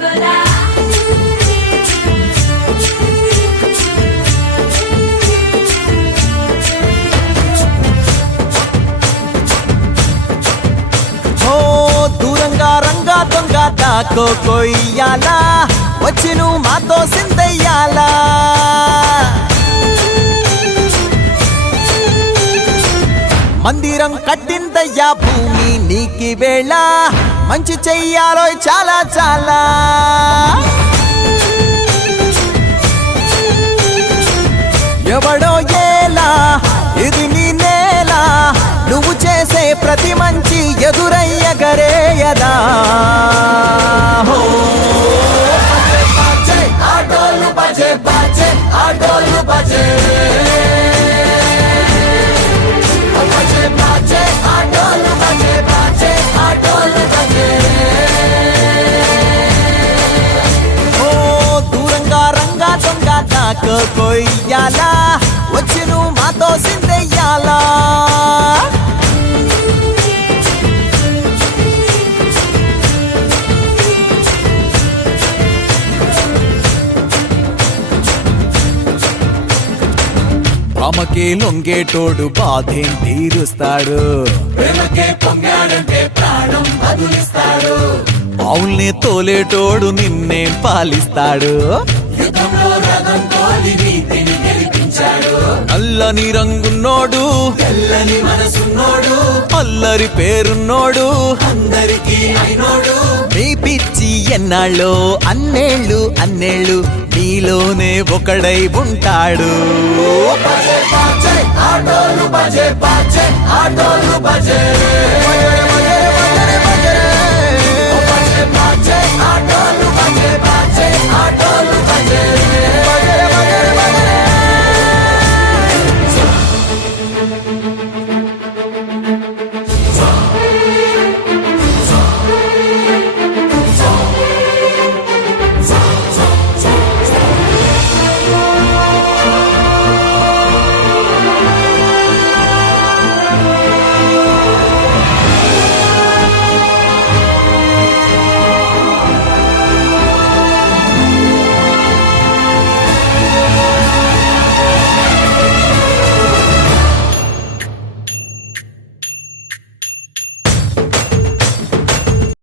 గోలా దూరంగా రంగా దొంగ దాకో కొయ్యాలా వచ్చి నువ్వు మాతో సిందయ్యాలా మందిరం కట్టిందయ్యా భూమి నీకి వేళ మంచి చెయ్యాలో చాలా చాలా ఎవడో ఏలా ఇది నీ నేల నువ్వు చేసే ప్రతి మంచి ఎదురయ్యగరేయదా ఆటోలు బజే బజే ఆటోలు బజే బజే బజే ఆటోలు బజే బజే ఆటోలు బజే దూరంగా రంగా దొంగ నాకు కొయ్యాలా వచ్చి నువ్వు మాతో సిందెయ్యాలా అమ్మకే లొంగేటోడు బాధేం తీరుస్తాడు అవుల్ని తోలేటోడు నిన్నేం పాలిస్తాడు నల్లని రంగున్నోడు తెల్లని మనసున్నోడు అల్లరి పేరున్నోడు అందరికీ అయినోడు నీ పిచ్చి ఎన్నాళ్ళో అన్నేళ్ళు అన్నేళ్ళు నీలోనే ఒకడై ఉంటాడు ఆటోలు బజే బజే ఆటోలు బజే